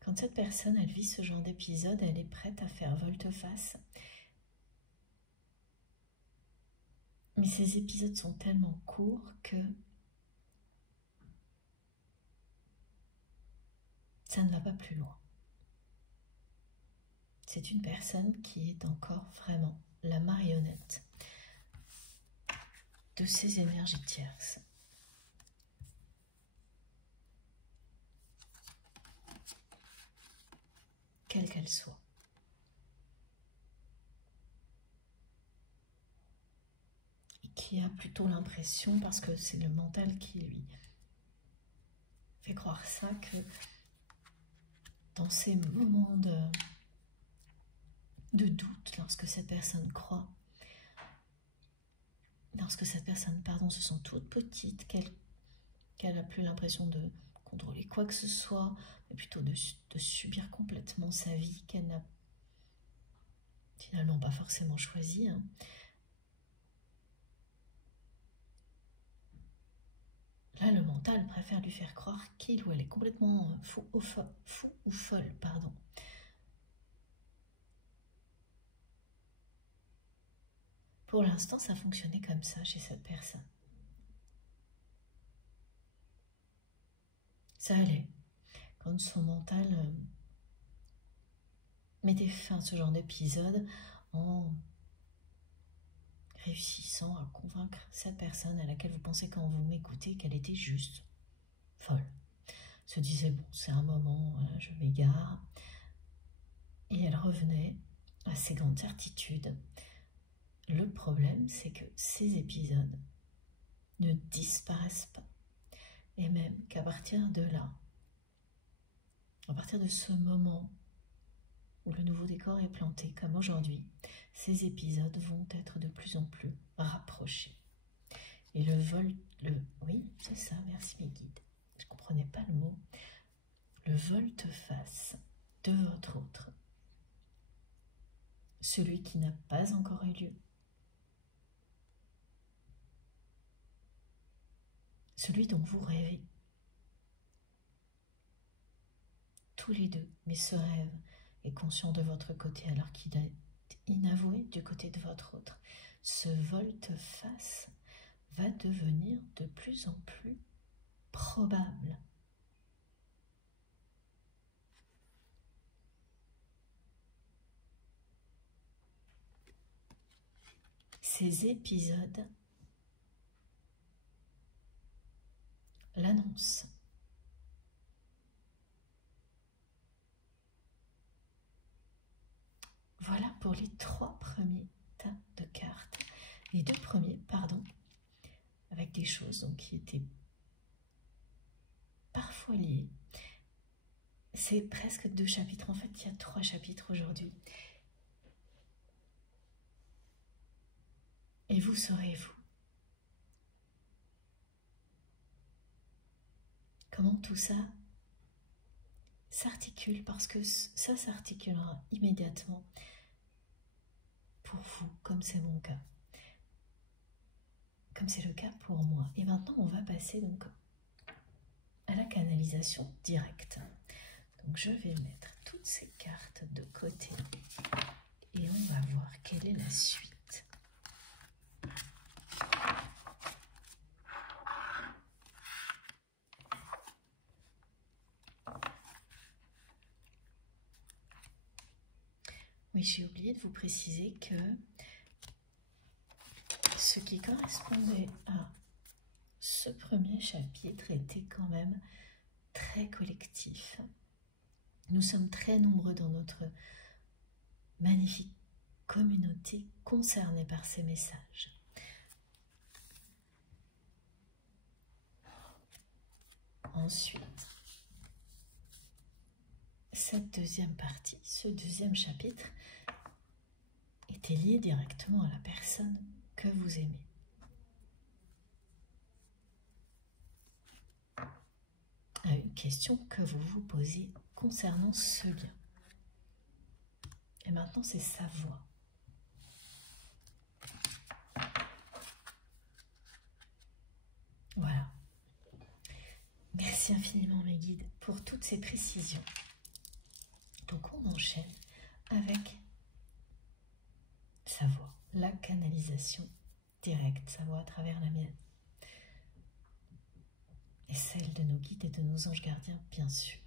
Quand cette personne, elle vit ce genre d'épisode, elle est prête à faire volte-face. Mais ces épisodes sont tellement courts que ça ne va pas plus loin. C'est une personne qui est encore vraiment la marionnette de ces énergies tierces. Quelle qu'elle soit. Et qui a plutôt l'impression, parce que c'est le mental qui lui fait croire ça, que dans ces moments de doute, lorsque cette personne croit, lorsque cette personne, se sent toute petite, qu'elle n'a plus l'impression de contrôler quoi que ce soit, mais plutôt de subir complètement sa vie, qu'elle n'a finalement pas forcément choisie. Là, le mental préfère lui faire croire qu'il ou elle est complètement fou ou folle, pardon. Pour l'instant, ça fonctionnait comme ça chez cette personne. Ça allait. Quand son mental mettait fin à ce genre d'épisode en réussissant à convaincre cette personne à laquelle vous pensez quand vous m'écoutez qu'elle était juste folle. Se disait, bon, c'est un moment, je m'égare. Et elle revenait à ses grandes certitudes. Le problème, c'est que ces épisodes ne disparaissent pas. Et même qu'à partir de là, à partir de ce moment où le nouveau décor est planté, comme aujourd'hui, ces épisodes vont être de plus en plus rapprochés. Et oui, c'est ça, merci mes guides. Je ne comprenais pas le mot. Le volte-face de votre autre, celui qui n'a pas encore eu lieu, celui dont vous rêvez, tous les deux, mais ce rêve est conscient de votre côté alors qu'il est inavoué du côté de votre autre. Ce volte-face va devenir de plus en plus probable. ces épisodes l'annoncent. Voilà pour les 3 premiers tas de cartes. Les 2 premiers, pardon, avec des choses donc, qui étaient parfois liées. C'est presque 2 chapitres. En fait, il y a 3 chapitres aujourd'hui. Et vous saurez, vous, comment tout ça s'articule, parce que ça s'articulera immédiatement pour vous, comme c'est mon cas, comme c'est le cas pour moi. Et maintenant, on va passer donc à la canalisation directe. Donc, je vais mettre toutes ces cartes de côté et on va voir quelle est la suite. Oui, j'ai oublié de vous préciser que ce qui correspondait à ce premier chapitre était quand même très collectif. Nous sommes très nombreux dans notre magnifique communauté concernée par ces messages. Ensuite, cette deuxième partie, ce deuxième chapitre, était lié directement à la personne que vous aimez. À une question que vous vous posez concernant ce lien. Et maintenant, c'est sa voix. Voilà. Merci infiniment mes guides pour toutes ces précisions. Donc on enchaîne avec sa voix, la canalisation directe, sa voix à travers la mienne. Et celle de nos guides et de nos anges gardiens, bien sûr.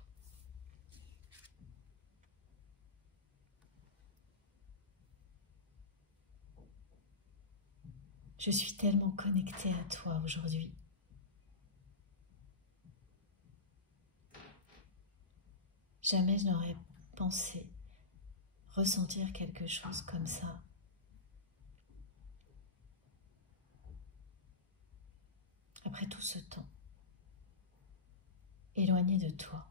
Je suis tellement connectée à toi aujourd'hui. Jamais je n'aurais pensé ressentir quelque chose comme ça. Après tout ce temps, éloigné de toi.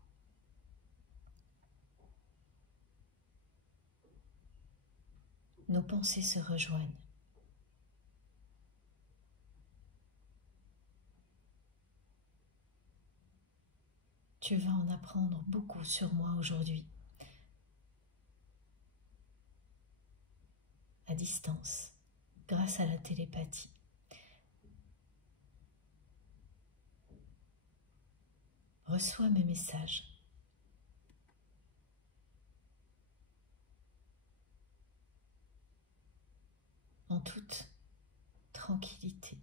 Nos pensées se rejoignent. Tu vas en apprendre beaucoup sur moi aujourd'hui, à distance, grâce à la télépathie. Reçois mes messages. En toute tranquillité.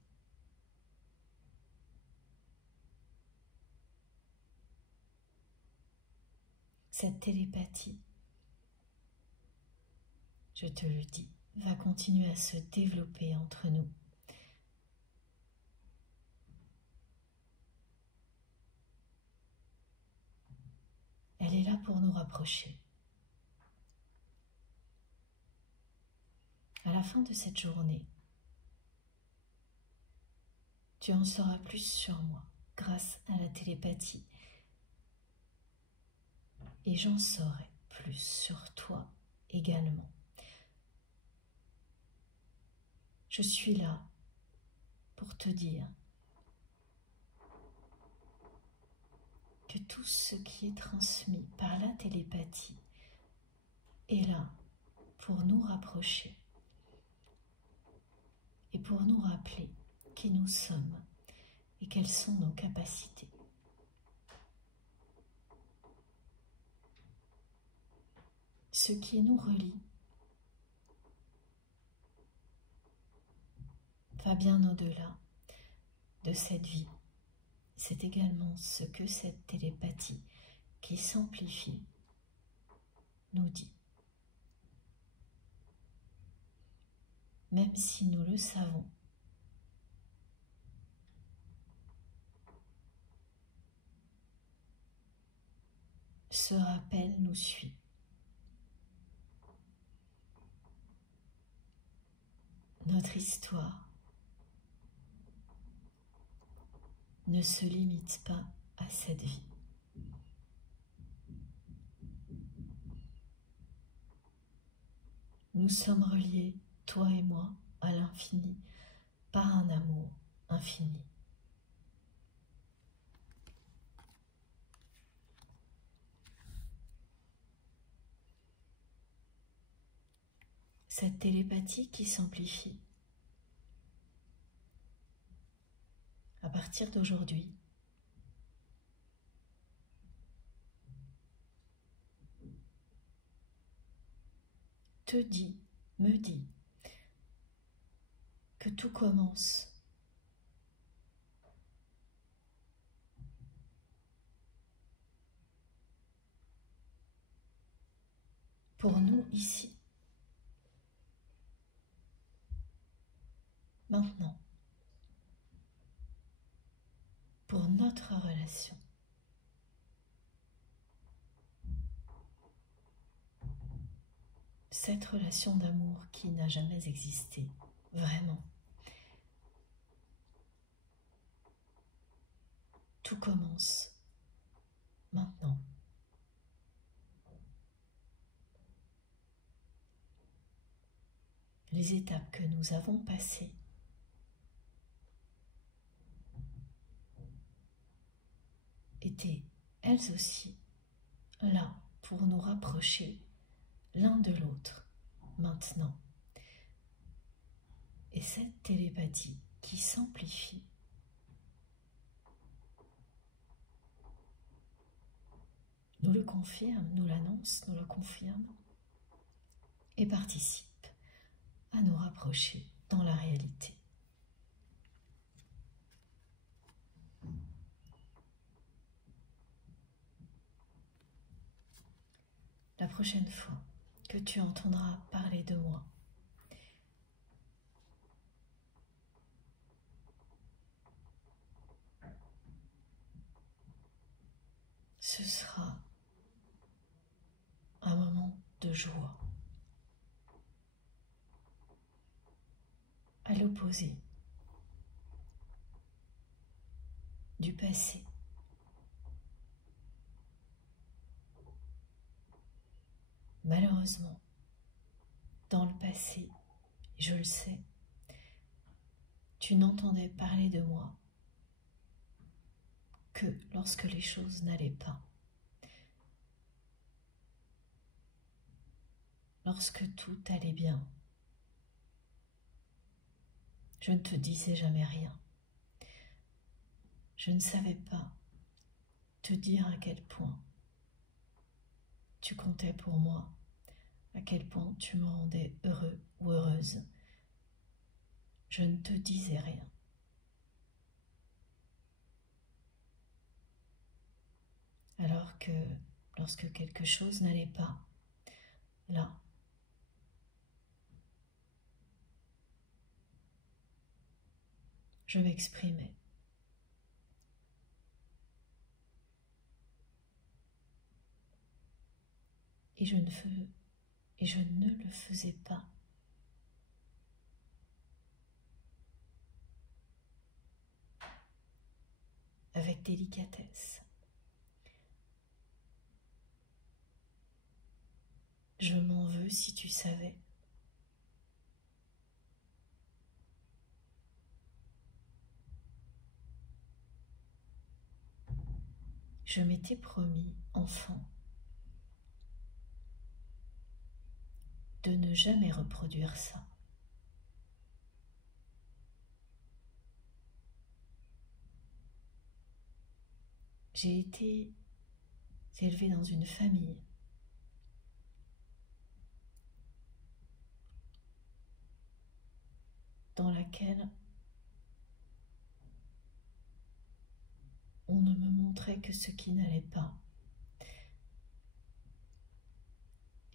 Cette télépathie, je te le dis, va continuer à se développer entre nous. Elle est là pour nous rapprocher. À la fin de cette journée, tu en sauras plus sur moi grâce à la télépathie. Et j'en saurai plus sur toi également. Je suis là pour te dire que tout ce qui est transmis par la télépathie est là pour nous rapprocher et pour nous rappeler qui nous sommes et quelles sont nos capacités. Ce qui nous relie va bien au-delà de cette vie. C'est également ce que cette télépathie qui s'amplifie nous dit. même si nous le savons. Ce rappel nous suit. Notre histoire ne se limite pas à cette vie. Nous sommes reliés, toi et moi, à l'infini, par un amour infini. Cette télépathie qui s'amplifie, à partir d'aujourd'hui, te dit, me dit, que tout commence pour nous ici, maintenant, pour notre relation. Cette relation d'amour qui n'a jamais existé, vraiment. Tout commence maintenant. Les étapes que nous avons passées étaient, elles aussi, là pour nous rapprocher l'un de l'autre, maintenant. Et cette télépathie qui s'amplifie nous le confirme, nous l'annonce, nous le confirme et participe à nous rapprocher dans la réalité. La prochaine fois que tu entendras parler de moi, ce sera un moment de joie. À l'opposé du passé. Malheureusement, dans le passé, je le sais, tu n'entendais parler de moi que lorsque les choses n'allaient pas. Lorsque tout allait bien, je ne te disais jamais rien. Je ne savais pas te dire à quel point tu comptais pour moi, à quel point tu me rendais heureux ou heureuse. Je ne te disais rien. Alors que lorsque quelque chose n'allait pas, là, je m'exprimais. Et je ne le faisais pas avec délicatesse. Je m'en veux si tu savais. Je m'étais promis, enfant, de ne jamais reproduire ça. J'ai été élevée dans une famille dans laquelle on ne me montrait que ce qui n'allait pas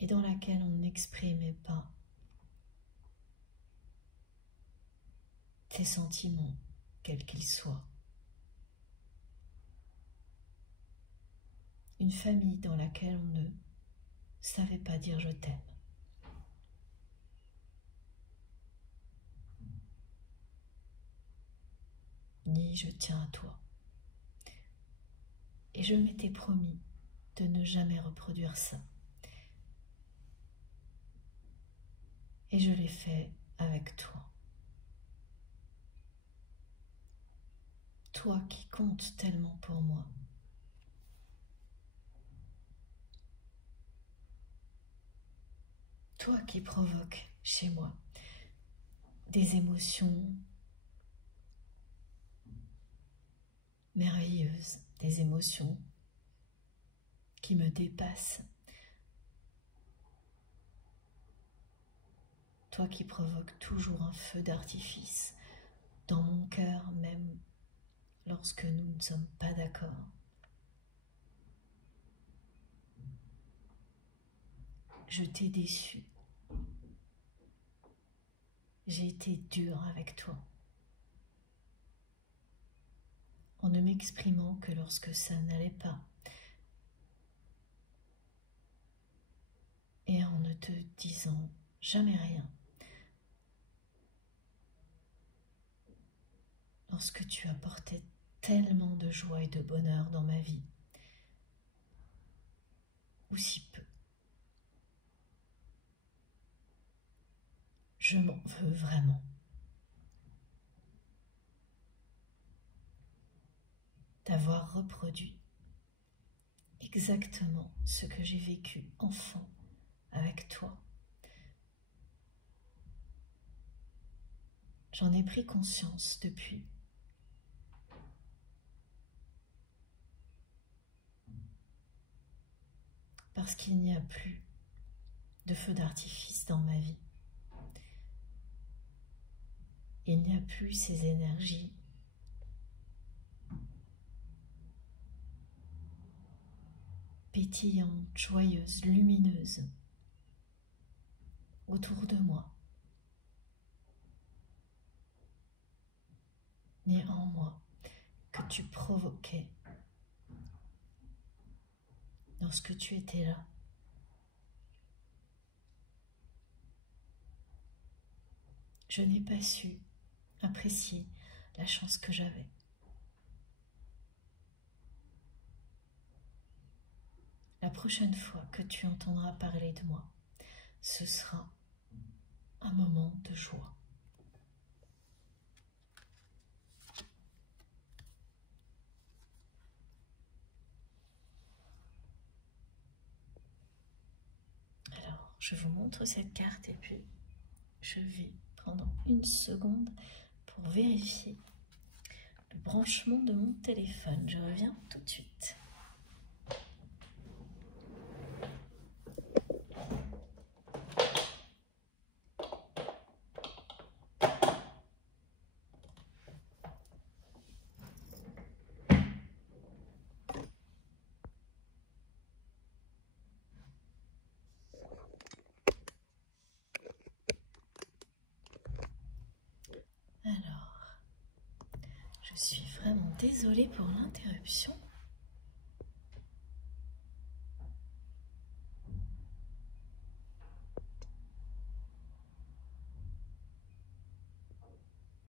et dans laquelle on n'exprimait pas tes sentiments, quels qu'ils soient. Une famille dans laquelle on ne savait pas dire je t'aime. Ni je tiens à toi. Et je m'étais promis de ne jamais reproduire ça. Et je l'ai fait avec toi. Toi qui comptes tellement pour moi. Toi qui provoques chez moi des émotions merveilleuses, des émotions qui me dépassent. Toi qui provoques toujours un feu d'artifice dans mon cœur, même lorsque nous ne sommes pas d'accord. Je t'ai déçu. J'ai été dure avec toi, en ne m'exprimant que lorsque ça n'allait pas, et en ne te disant jamais rien. Lorsque tu apportais tellement de joie et de bonheur dans ma vie, ou si peu. Je m'en veux vraiment. D'avoir reproduit exactement ce que j'ai vécu enfant avec toi. J'en ai pris conscience depuis. Parce qu'il n'y a plus de feu d'artifice dans ma vie. Il n'y a plus ces énergies pétillantes, joyeuses, lumineuses autour de moi, ni en moi, que tu provoquais lorsque tu étais là. Je n'ai pas su apprécier la chance que j'avais. La prochaine fois que tu entendras parler de moi, ce sera un moment de joie. Alors, je vous montre cette carte et puis je vais prendre une seconde pour vérifier le branchement de mon téléphone. Je reviens tout de suite. Alors, je suis vraiment désolée pour l'interruption.